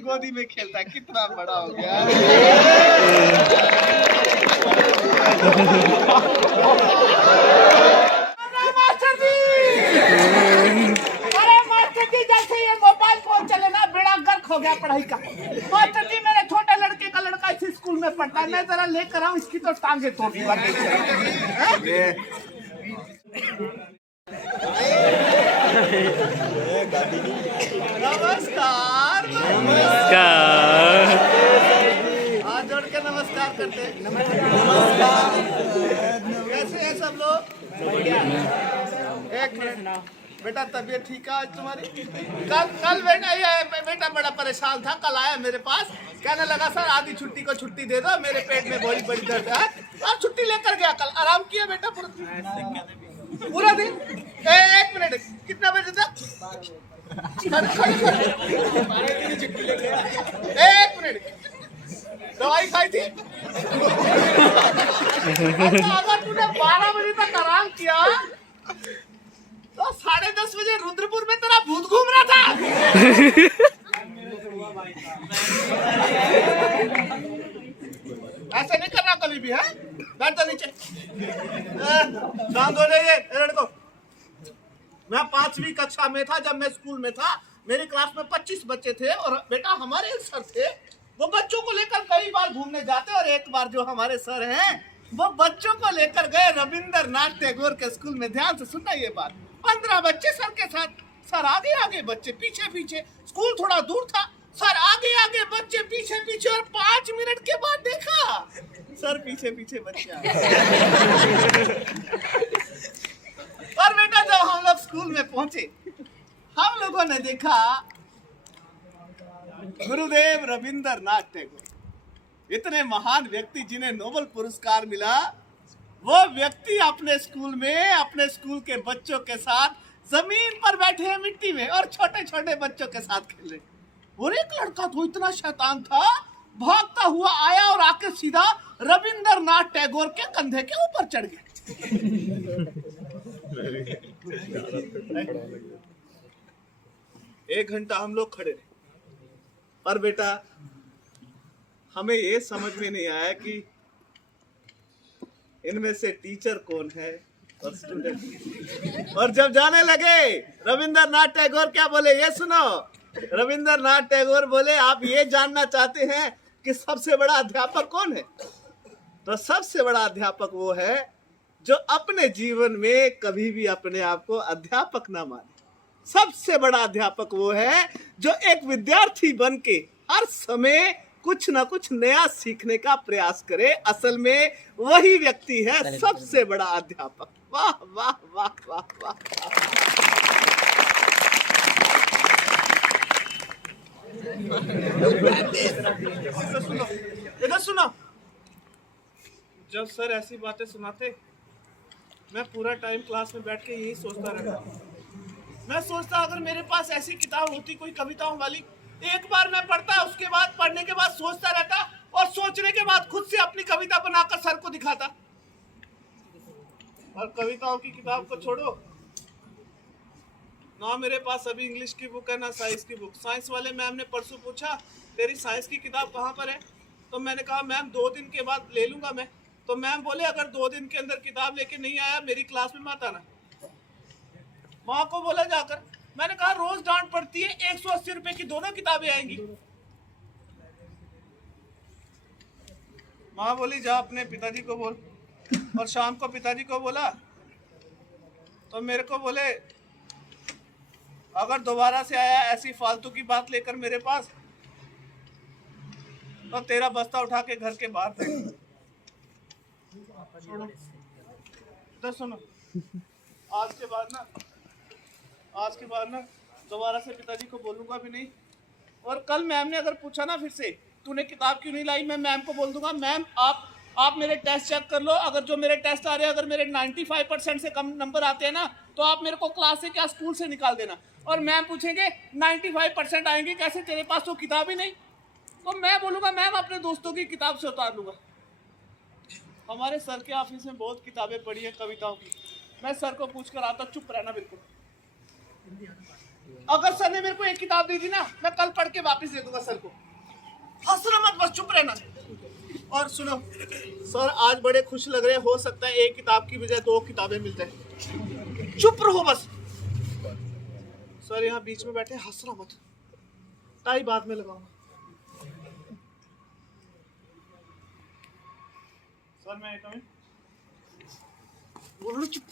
गोदी में खेलता है, कितना बड़ा हो गया। मास्टर जी, अरे मास्टर जी, जैसे ये मोबाइल फोन चले ना, बेड़ा गर्क हो गया पढ़ाई का। मास्टर जी, मेरे छोटे लड़के का लड़का इसी स्कूल में पढ़ता है, मैं जरा लेकर आऊं, इसकी तो टांगे तोड़ दी। नमस्कार। नमस्कार। हाथ जोड़ के नमस्कार करते हैं। नमस्कार। कैसे हैं सब लोग? एक मिनट बेटा, तबीयत ठीक है आज तुम्हारी? कल बेटा बड़ा परेशान था, कल आया मेरे पास, कहने लगा सर आधी छुट्टी को छुट्टी दे दो, मेरे पेट में बड़ी बड़ी दर्द है। अब छुट्टी लेकर गया, कल आराम किया बेटा पूरा दिन। एक मिनट, कितना बजे तक? एक मिनट, दवाई खाई थी? अगर तूने 12 बजे तक आराम किया तो 10:30 बजे रुद्रपुर में तेरा भूत घूम रहा था। ऐसे नहीं करना कभी भी, है? बैठ जा नीचे। दांत धो दे ये लड़को। मैं 5वीं कक्षा में था जब मैं स्कूल में था, मेरी क्लास में 25 बच्चे थे और बेटा हमारे एक सर थे, वो बच्चों को लेकर कई बार घूमने जाते, और एक बार जो हमारे सर हैं वो बच्चों को लेकर गए रविंद्रनाथ टैगोर के स्कूल में। ध्यान से सुनना ये बात। 15 बच्चे सर के साथ, सर आगे आगे बच्चे पीछे पीछे। स्कूल थोड़ा दूर था, सर आगे आगे बच्चे पीछे पीछे, और 5 मिनट के बाद देखा सर पीछे पीछे बच्चे। और बेटा जब हम लोग स्कूल में पहुंचे, हम लोगों ने देखा गुरुदेव रविंद्रनाथ टैगोर, इतने महान व्यक्ति जिन्हें नोबेल पुरस्कार मिला, वो व्यक्ति अपने स्कूल में अपने स्कूल के बच्चों के साथ जमीन पर बैठे हैं मिट्टी में, और छोटे छोटे बच्चों के साथ खेल रहे। और एक लड़का तो इतना शैतान था, भागता हुआ आया और आके सीधा रविंद्रनाथ टैगोर के कंधे के ऊपर चढ़ गया। 1 घंटा हम लोग खड़े रहे, पर बेटा हमें ये समझ में नहीं आया कि इनमें से टीचर कौन है और स्टूडेंट। और जब जाने लगे, रविंद्रनाथ टैगोर क्या बोले ये सुनो। रविंद्रनाथ टैगोर बोले आप ये जानना चाहते हैं कि सबसे बड़ा अध्यापक कौन है? तो सबसे बड़ा अध्यापक वो है जो अपने जीवन में कभी भी अपने आप को अध्यापक ना माने। सबसे बड़ा अध्यापक वो है जो एक विद्यार्थी बन के हर समय कुछ ना कुछ नया सीखने का प्रयास करे। असल में वही व्यक्ति है सबसे बड़ा अध्यापक। वाह वाह वाह वाह वाह। इधर सुनो। जब सर ऐसी बातें सुनाते, मैं पूरा टाइम क्लास में बैठ के यही सोचता रहता। मैं सोचता अगर मेरे पास ऐसी किताब होती कोई कविताओं वाली, एक बार मैं पढ़ता, उसके बाद पढ़ने के बाद सोचता रहता, और सोचने के बाद खुद से अपनी कविता बनाकर सर को दिखाता। और कविताओं की किताब को छोड़ो ना, मेरे पास अभी इंग्लिश की बुक है ना साइंस की बुक। साइंस वाले मैम ने परसों पूछा तेरी साइंस की किताब कहाँ पर है, तो मैंने कहा मैम 2 दिन के बाद ले लूंगा मैं। तो मैम बोले अगर 2 दिन के अंदर किताब लेके नहीं आया मेरी क्लास में मत आना। माँ को बोला जाकर। मैंने कहा रोज डांट पड़ती है, 180 रुपए की दोनों किताबें आएंगी। माँ बोली जा अपने पिताजी को बोल। और शाम को पिताजी को बोला तो मेरे को बोले अगर दोबारा से आया ऐसी फालतू की बात लेकर मेरे पास तो तेरा बस्ता उठा के घर के बाहर फेंक। तो सुनो, आज के बाद ना दोबारा से पिताजी को बोलूंगा भी नहीं। और कल मैम ने अगर पूछा ना फिर से तूने किताब क्यों नहीं लाई, मैं मैम को बोल दूंगा मैम आप मेरे टेस्ट चेक कर लो, अगर जो मेरे टेस्ट आ रहे हैं अगर मेरे 95% से कम नंबर आते हैं ना तो आप मेरे को क्लास से क्या स्कूल से निकाल देना। और मैम पूछेंगे 95% आएंगे कैसे, तेरे पास तो किताब ही नहीं। तो मैं बोलूँगा मैम अपने दोस्तों की किताब से उतार लूँगा। हमारे सर के ऑफिस में बहुत किताबें पढ़ी है कविताओं की। मैं सर को पूछ कर आता, चुप रहना बिल्कुल। अगर सर ने मेरे को एक किताब दी थी ना, मैं कल पढ़ के वापस दे दूंगा सर को। हंसना मत, बस चुप रहना। और सुनो सर, आज बड़े खुश लग रहे हैं, हो सकता है एक किताब की बजाय 2 किताबें मिल जाए। चुप रहो बस। सर यहाँ बीच में बैठे, हंसना मत, टाई बाद में लगाऊंगा। सर मैं कमी बोलो, चुप।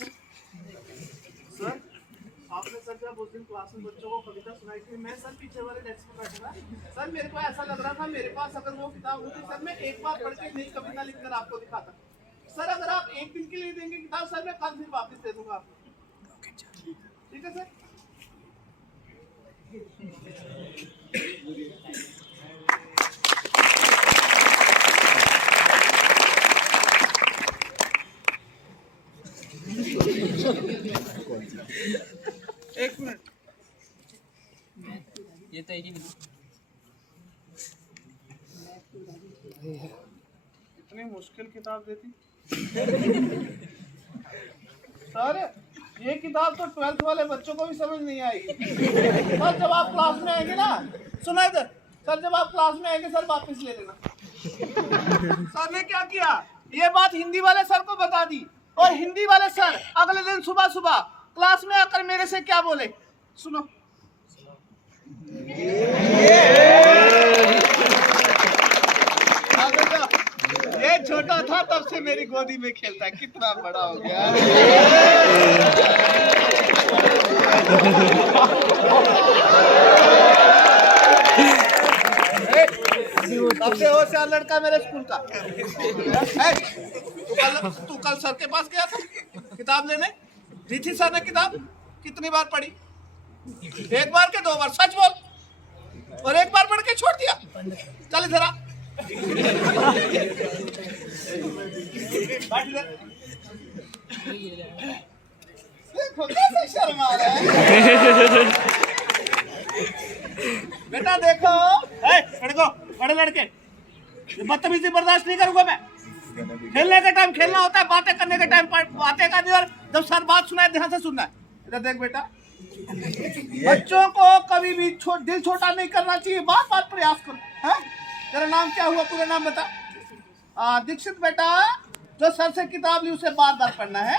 सर आपने सर जब उस दिन क्लास में बच्चों को कविता सुनाई थी, मैं सर पीछे वाले डेस्क में बैठा था। सर मेरे को ऐसा लग रहा था मेरे पास अगर वो किताब होती सर, मैं एक बार पढ़ के नई कविता लिखकर आपको दिखाता। सर अगर आप एक दिन के लिए देंगे किताब, सर मैं कल फिर वापस दे दूंगा आपको। ठीक है सर। एक मिनट, ये तो एक ही इतनी मुश्किल किताब देती सर। ये किताब तो 12th वाले बच्चों को भी समझ नहीं आएगी। सर जब आप क्लास में आएंगे ना, सुना इधर सर, जब आप क्लास में आएंगे सर वापस ले लेना। सर ने क्या किया, ये बात हिंदी वाले सर को बता दी, और हिंदी वाले सर अगले दिन सुबह सुबह क्लास में आकर मेरे से क्या बोले, सुनो। ये छोटा था तब से मेरी गोदी में खेलता है, कितना बड़ा हो गया। सबसे होशियार लड़का मेरे स्कूल का। तू कल सर के पास गया था किताब लेने, दी थी सर ने किताब, कितनी बार पढ़ी? 1 बार के 2 बार, सच बोल। और 1 बार पढ़ के छोड़ दिया। चल इधर आ। देखो कैसे शर्मा रहा है। बेटा देखो, बड़े लड़के, बदतमीजी बर्दाश्त नहीं करूंगा मैं। खेलने का टाइम खेलना होता है, बातें करने का टाइम बातें करनी, और जब सर बात सुनाए ध्यान से सुनना है। इधर देख बेटा, बच्चों को कभी भी दिल छोटा नहीं करना चाहिए, बार बार प्रयास करो। है तेरा नाम क्या हुआ, पूरा नाम बता। दीक्षित बेटा, जो सर से किताब ली उसे बार बार पढ़ना है।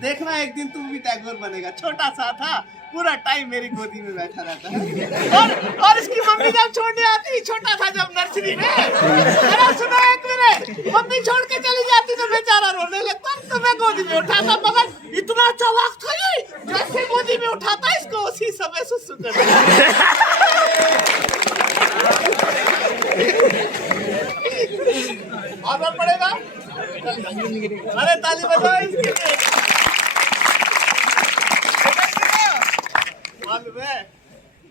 देखना एक दिन तू भी टैगोर बनेगा। छोटा सा था, पूरा टाइम मेरी गोदी में बैठा रहता है। और इसकी मम्मी जब छोड़ने आती, छोटा था जब नर्सरी में, अरे सुनो एक मिनट, मम्मी छोड़ के चली जाती तो बेचारा रोने लगता, तो मैं गोदी में उठाता, मगर इतना चालाक था ये, जैसे गोदी में उठाता इसको उसी समय सुसु कर और पड़ेगा। अरे ताली बजाओ इसके लिए। मालूम है,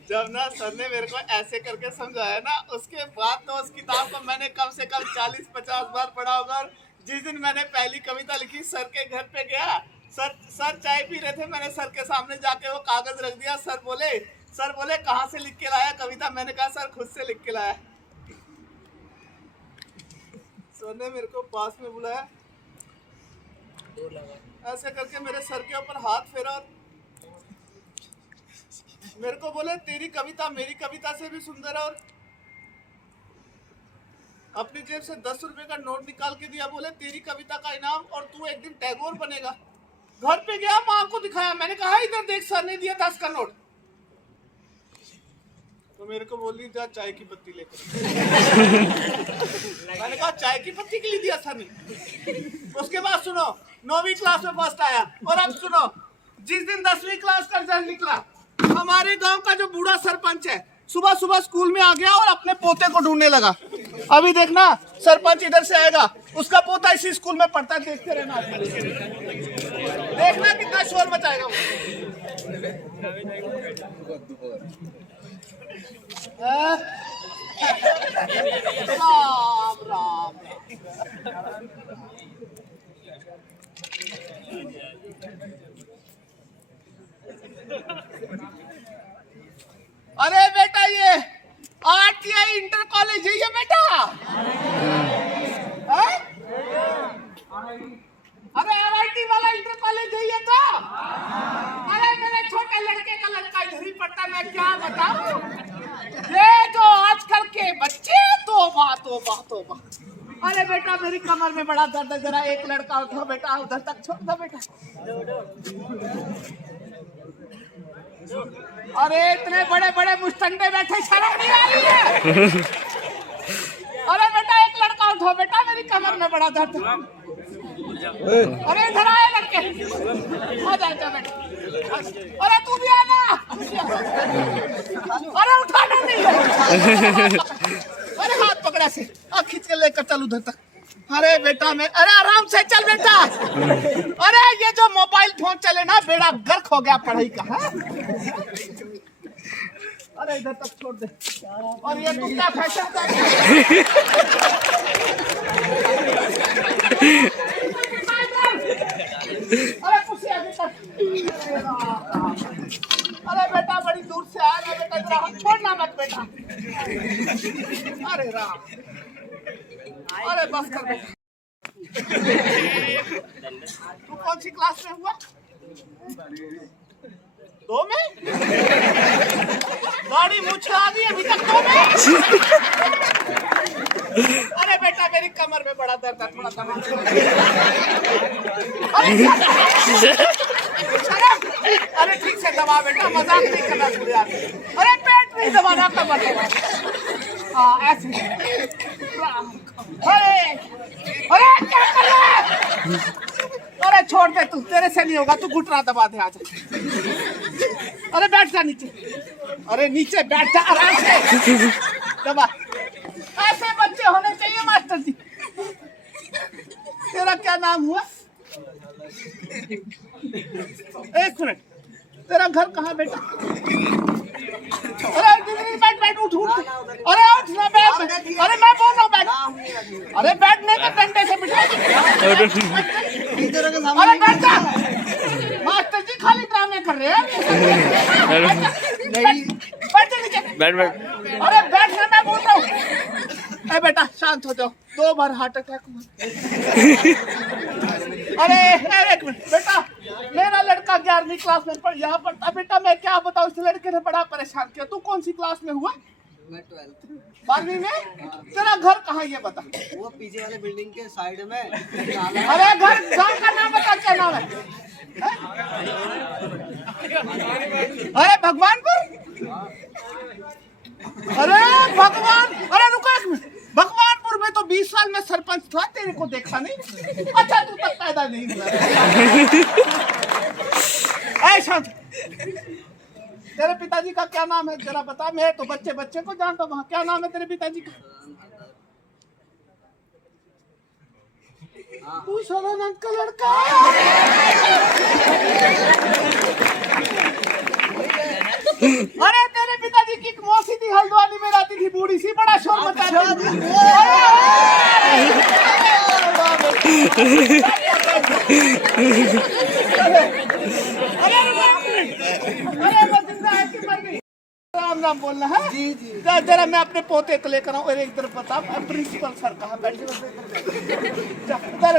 जब ना सर ने मेरे को ऐसे करके समझाया ना, उसके बाद तो उस किताब को मैंने कम से कम 40-50 बार पढ़ा होगा। और जिस दिन मैंने पहली कविता लिखी, सर के घर पे गया, सर चाय पी रहे थे, मैंने सर के सामने जाके वो कागज रख दिया। सर बोले कहाँ से लिख के लाया कविता? मैंने कहा सर खुद से लिख के लाया। सर ने मेरे को पास में बुलाया, ऐसे करके मेरे सर के ऊपर हाथ फेरा और मेरे को बोले तेरी कविता मेरी कविता से भी सुंदर है। और अपनी जेब से 10 रुपए का नोट निकाल के दिया, बोले तेरी कविता का इनाम, और तू एक दिन टैगोर बनेगा। घर पे गया, माँ को दिखाया, मैंने कहा इधर देख, सर ने दिया 10 का नोट। तो मेरे को बोली जा चाय की पत्ती लेकर। मैंने कहा चाय की पत्ती के लिए दिया सर ने। उसके बाद सुनो, 9वीं क्लास में फर्स्ट आया। और अब सुनो, जिस दिन 10वीं क्लास का रिजल्ट निकला, हमारे गांव का जो बूढ़ा सरपंच है सुबह सुबह स्कूल में आ गया और अपने पोते को ढूंढने लगा। अभी देखना सरपंच इधर से आएगा, उसका पोता इसी स्कूल में पढ़ता है, देखते रहना, देखना कितना शोर मचाएगा वो। राम राम। अरे बेटा ये आरटीआई इंटर कॉलेज है ये बेटा। अरे आरआईटी वाला इंटर कॉलेज है ये तो। अरे मेरे छोटे लड़के का लड़का इधर ही पढ़ता है, मैं क्या बताऊं, ये जो आजकल के बच्चे तौबा तौबा तौबा। अरे बेटा मेरी कमर में बड़ा दर्द है, जरा एक लड़का उठो बेटा, उधर तक छोड़ दो बेटा। अरे इतने बड़े बड़े मुस्टंडे बैठे, शर्म नहीं आ रही है? अरे बेटा एक लड़का उठो बेटा, मेरी कमर में बड़ा दर्द है। अरे इधर आए लड़के, आ जा बेटा। अरे तू भी आना। अरे उठाना नहीं है। अरे हाथ पकड़ा से खींच के लेकर चल उधर तक। अरे बेटा मैं, अरे आराम से चल बेटा। अरे ये जो मोबाइल फोन चले ना, बेड़ा गर्क हो गया पढ़ाई का। अरे इधर तक छोड़ दे। और ये तू क्या फैशन कर रही है? अरे कुछ आगे तक। अरे बेटा बड़ी दूर से आया ना बेटा, जरा हाथ छोड़ना मत बेटा। अरे राम, अरे बस कर बेटा। तू कौन सी क्लास में हुआ? 2 में? गाड़ी मुझे आ गई अभी तक 2 में? अरे बेटा मेरी कमर में बड़ा दर्द है, थोड़ा दबा। अरे ठीक से दबा बेटा, मजाक नहीं करना पूरे आदमी। अरे पेट नहीं दबाना, कमर दबा। हाँ ऐसे। अरे क्या कर रहा है? अरे छोड़ दे तू, तेरे से नहीं होगा, तू घुटना दबा दे आजा। अरे बैठ जा नीचे। अरे नीचे बैठ जा आराम से, दबा। ऐसे बच्चे होने चाहिए मास्टर जी। तेरा क्या नाम हुआ? एक मिनट, तेरा घर कहाँ बेटा? अरे बैठ उठ उठ। अरे उठ ना बैठ। अरे मैं बोल रहा हूँ बैठ। अरे बैठने का डंडे से बिठा। अरे बैठ जा। मास्टर जी खाली ड्रामे कर रहे हैं। बैठ जा नीचे। बैठ। अरे बैठ ना, मैं बोल रहा हूँ। अरे बेटा शांत हो जाओ, 2 बार हार्ट अटैक हुआ। अरे एक मिनट बेटा, मेरा लड़का 11वीं क्लास में यहाँ पढ़ता बेटा। मैं क्या बताऊँ, इस लड़के ने बड़ा परेशान किया। तू कौन सी क्लास में हुआ? मैं 12th 12वीं में? तेरा घर कहाँ ये बता? वो पीछे वाले बिल्डिंग के साइड में। अरे गाँव का नाम बता, क्या नाम है? अरे भगवानपुर। अरे भगवान, अरे रुको एक मिनट, भगवानपुर में तो 20 साल में सरपंच था, तेरे को देखा नहीं? अच्छा तू तक पैदा नहीं हुआ। ऐसा तेरे पिताजी का क्या नाम है जरा बता। मैं तो बच्चे बच्चे को जानता हूँ, क्या नाम है तेरे पिताजी का? तू सदानंद का लड़का। अरे तेरे पिताजी की एक मौसी थी, हल्द्वानी में रहती थी, बूढ़ी सी, बड़ा शोर मचाती थी। अरे बसिंदा है कि मर गई? राम राम बोलना है। जी जी। जरा मैं अपने पोते को लेकर आऊँ। अरे इधर बता, प्रिंसिपल सर कहाँ बैठे?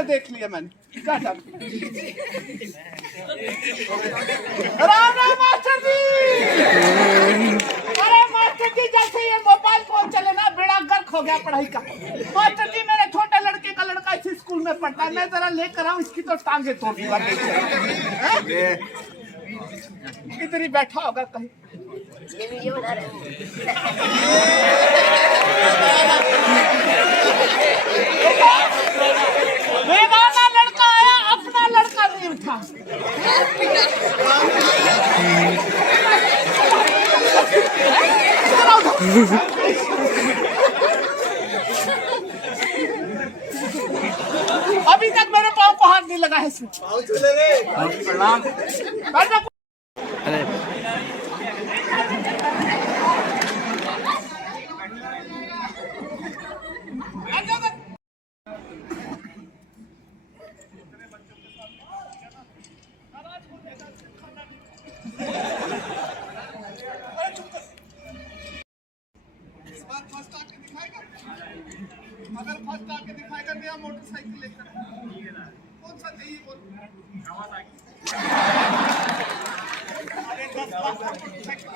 देख लिया मैंने। राम राम मास्टर जी। अरे मास्टर जी जैसे ये मोबाइल फोन चले ना, बेड़ा गर्क हो गया पढ़ाई का। मास्टर जी मेरे छोटे लड़के का लड़का इसी स्कूल में पढ़ता है, मैं जरा लेकर आऊँ, इसकी तो टांगे तोड़ दी। इधर ही बैठा होगा कहीं। बेगाना लड़का आया, अपना लड़का नहीं उठा। अभी तक मेरे पाँव को हाथ नहीं लगा है इसमें। अगर फर्स्ट आके दिखाएगा नया मोटरसाइकिल लेकर, कौन सा चाहिए बोल? अरे 10 लाख का मोटरसाइकिल।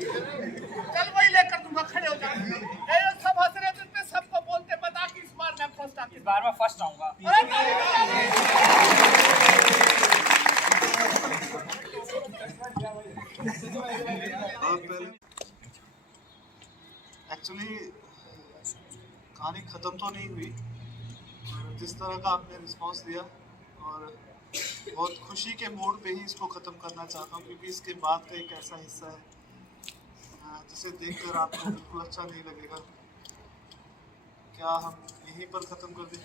चल वही लेकर दूंगा, खड़े हो जा। ये सब हंस रहे थे, तो सबको बोलते बता कि इस बार मैं फर्स्ट आऊंगा। इस बार मैं फर्स्ट आऊंगा। एक्चुअली कहानी ख़त्म तो नहीं हुई, जिस तरह का आपने रिस्पांस दिया और बहुत खुशी के मोड पे ही इसको ख़त्म करना चाहता हूँ, क्योंकि इसके बाद का एक ऐसा हिस्सा है जिसे देखकर आपको बिल्कुल अच्छा नहीं लगेगा। क्या हम यहीं पर ख़त्म कर दें?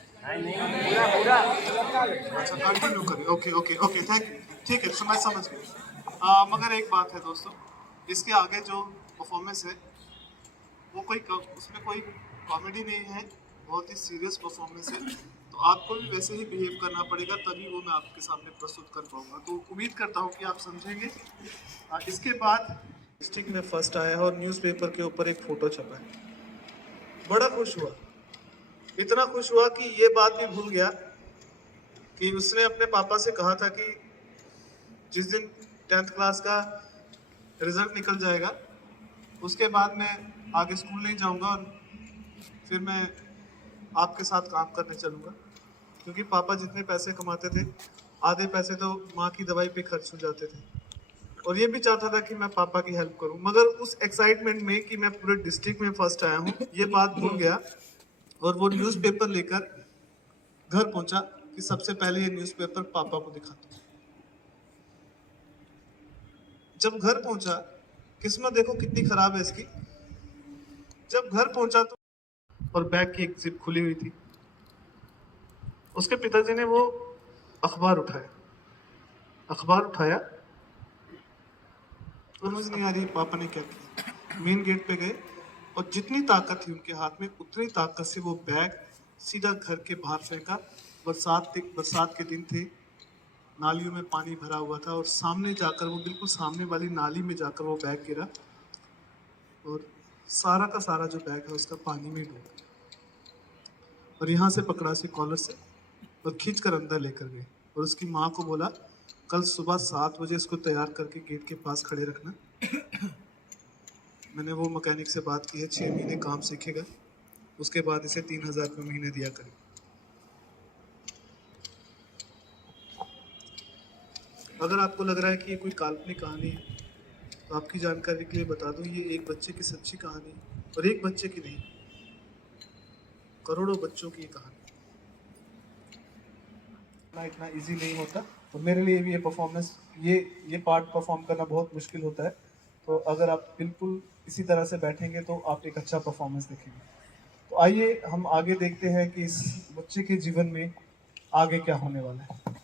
अच्छा, कंटिन्यू करें। Okay okay okay, thank you. ठीक है, तो मैं समझ गया। मगर एक बात है दोस्तों, इसके आगे जो परफॉर्मेंस है वो उसमें कोई कॉमेडी नहीं है, बहुत ही सीरियस परफॉर्मेंस है। तो आपको भी वैसे ही बिहेव करना पड़ेगा, तभी वो मैं आपके सामने प्रस्तुत कर पाऊंगा। तो उम्मीद करता हूँ कि आप समझेंगे। इसके बाद डिस्ट्रिक्ट में फर्स्ट आया है और न्यूज़पेपर के ऊपर एक फ़ोटो छपा है। बड़ा खुश हुआ, इतना खुश हुआ कि ये बात भी भूल गया कि उसने अपने पापा से कहा था कि जिस दिन 10th क्लास का रिजल्ट निकल जाएगा उसके बाद मैं आगे स्कूल नहीं जाऊंगा और फिर मैं आपके साथ काम करने चलूँगा, क्योंकि पापा जितने पैसे कमाते थे आधे पैसे तो माँ की दवाई पे खर्च हो जाते थे। और ये भी चाहता था कि मैं पापा की हेल्प करूं, मगर उस एक्साइटमेंट में कि मैं पूरे डिस्ट्रिक्ट में फर्स्ट आया हूं ये बात भूल गया और वो न्यूज़पेपर लेकर घर पहुंचा कि सबसे पहले ये न्यूज़पेपर पापा को दिखाता हूं। जब घर पहुंचा, किस्मत देखो कितनी खराब है इसकी, जब घर पहुंचा तो और बैग की एक जिप खुली हुई थी। उसके पिताजी ने वो अखबार उठाया, समझ नहीं आ रही पापा ने क्या किया। मेन गेट पे गए और जितनी ताकत थी उनके हाथ में उतनी ताकत से वो बैग सीधा घर के बाहर फेंका। बरसात के दिन थे, नालियों में पानी भरा हुआ था और सामने जाकर वो बिल्कुल सामने वाली नाली में जाकर वो बैग गिरा और सारा का सारा जो बैग है उसका पानी में डूब गया। और यहाँ से पकड़ा से कॉलर से और खींच कर अंदर लेकर गए और उसकी माँ को बोला कल सुबह 7 बजे इसको तैयार करके गेट के पास खड़े रखना। मैंने वो मैकेनिक से बात की है, 6 महीने काम सीखेगा, उसके बाद इसे 3000 रुपये महीने दिया करें। अगर आपको लग रहा है कि ये कोई काल्पनिक कहानी है तो आपकी जानकारी के लिए बता दूं, ये एक बच्चे की सच्ची कहानी है और एक बच्चे की नहीं, करोड़ों बच्चों की कहानी। इतना इजी नहीं होता और मेरे लिए भी ये परफॉर्मेंस ये पार्ट परफॉर्म करना बहुत मुश्किल होता है। तो अगर आप बिल्कुल इसी तरह से बैठेंगे तो आप एक अच्छा परफॉर्मेंस देखेंगे। तो आइए हम आगे देखते हैं कि इस बच्चे के जीवन में आगे क्या होने वाला है।